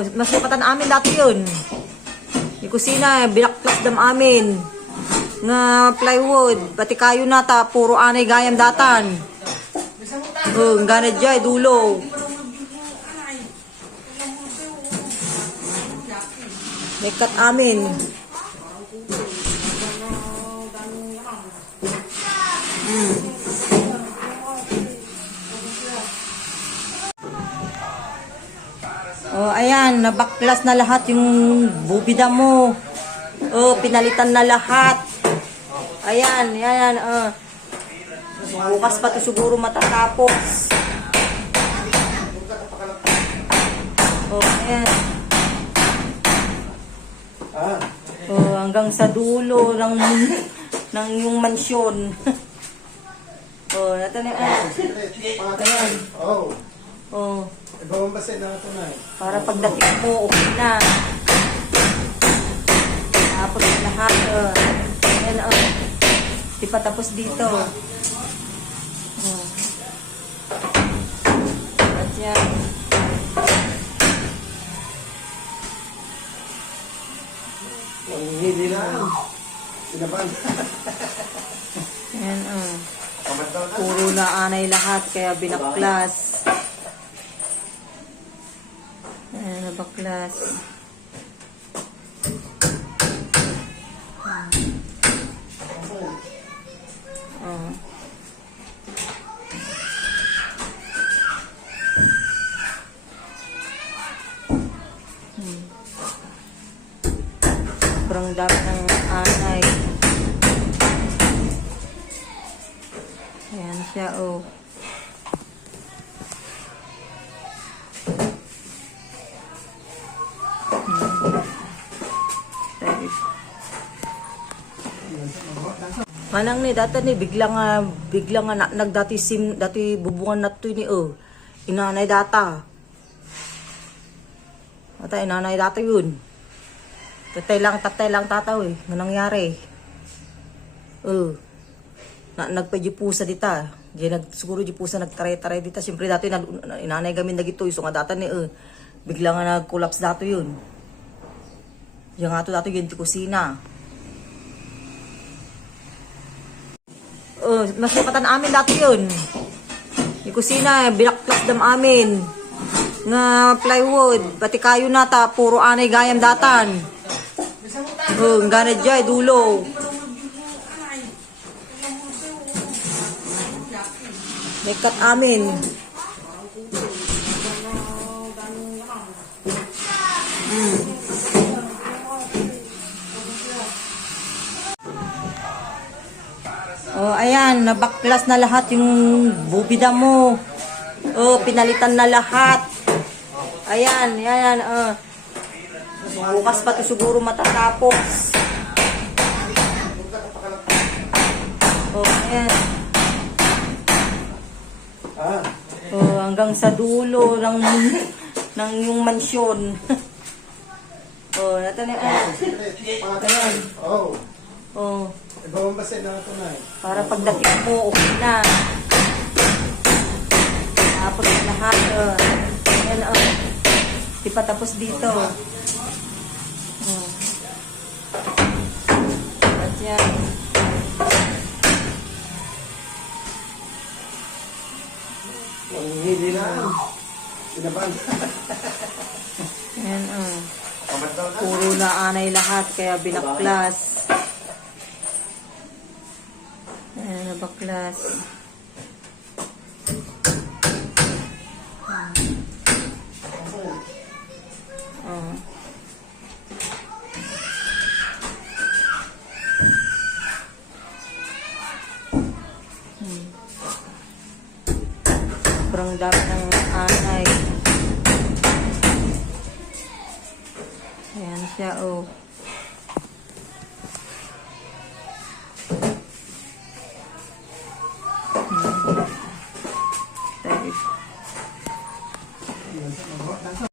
Mas napatan amin dati yun. Yung kusina, binaklas dam amin. Nga plywood, pati kayo nata, puro anay gayam datan. Ganad dyan, dulo. Nekat amin. Ayan, nabaklas na lahat yung bubida mo. Pinalitan na lahat. Ayan, ayan. Bukas pa ito siguro matatapos. Ayan. Hanggang sa dulo ng yung mansyon. Nato na. Ayan. Para pagdating mo, okay na. Tapos lahat. Ayan, di pa tapos dito. At yan. Hindi na. Sinaban. Ayan, puro na anay lahat, kaya binaklas. Ayan, nabaklas. Sobrang dami ng anay. Ayan siya, Manang ni dati ni biglang nagdati dati bubungan na to ni inanay data. Ata inanay data yun. Tatay lang tataw nga nangyari. Nagpajipusa dita. Siguro jipusa nagtare-tare dita. Siyempre dati inanay gamin na gito. So nga data ni biglang nga nag-collapse dato yun. Yung nga to dato yun ti kusina. Mas napatan amin dati yun. Yung kusina, binaklas dam amin. Nga plywood, pati kayo nata, puro anay gayam datan. Ganad dyan, dulo. Nekat amin. Ayan, nabaklas na lahat yung bubida mo. Pinalitan na lahat. Ayan, ayan. Bukas pa ito siguro matatapos. Ayan. Hanggang sa dulo ng yung mansyon. Nato na. Ayan. Para pagdating mo, okay na. Tapos lahat. Ayan, di pa tapos dito. At yan. Hindi na. Sinaban. Ayan, puro na anay lahat, kaya binaklas. Ayan, nabaklas. Sobrang dami ng anay. Ayan siya,